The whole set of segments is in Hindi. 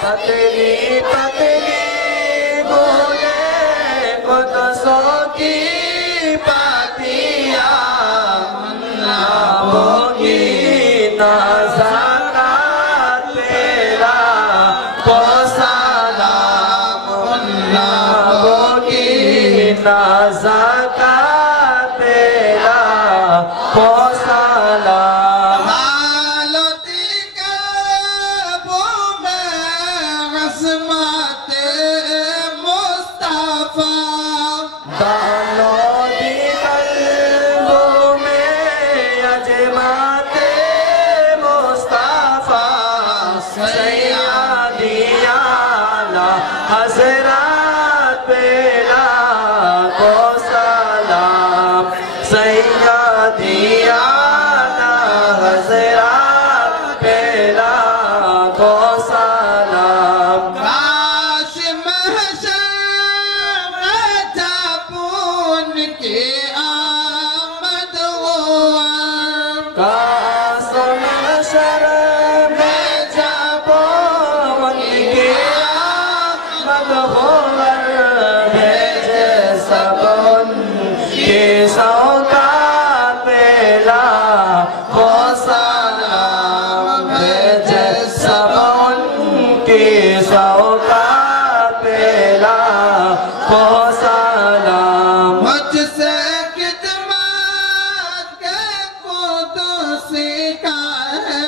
पतली पतली बोले कुदसों की पातिया ना होगी ना ज़कात तेरा को सलाम ना होगी ना ज़कात तेरा को सलाम हज़रात पेला को सलाम सैयदी आला हज़रात पेला को सलाम काश महशर में जब उनकी आमद हुआ काश महशर में जब उनकी आमद हुआ भेजे सब उनकी सौगात पेला को सलाम भेजे सब उनकी सौगात पेला को सलाम मुझसे खिदमत के कुदसी का है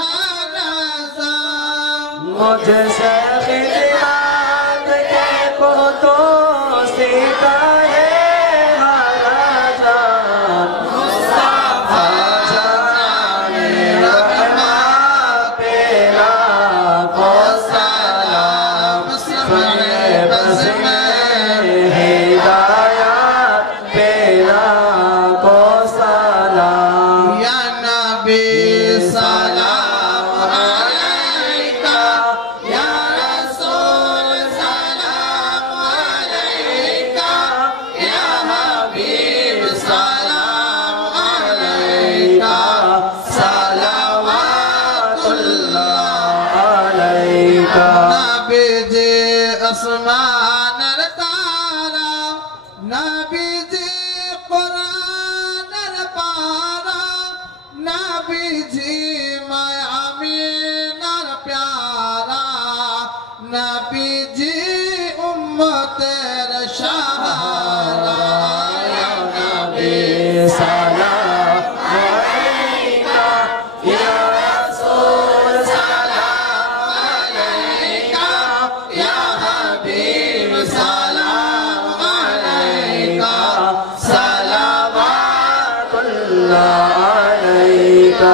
हर आज़ाम मुझसे खिदमत के कुदसी का है हर आज़ान मुस्तफ़ा जाने रहमत पेला को सलाम सुने बज़ में हिदायत पेला को सलाम या नबी सलाम अलैका या रसूल सलाम अलैका या हबीब सलाम अलैका सलावतुल्लाह अलैका नबी जी आसमान तारा नबी जी कुरान पारा नबी जी मैं अमीन प्यारा नबी जी उम्मत शाह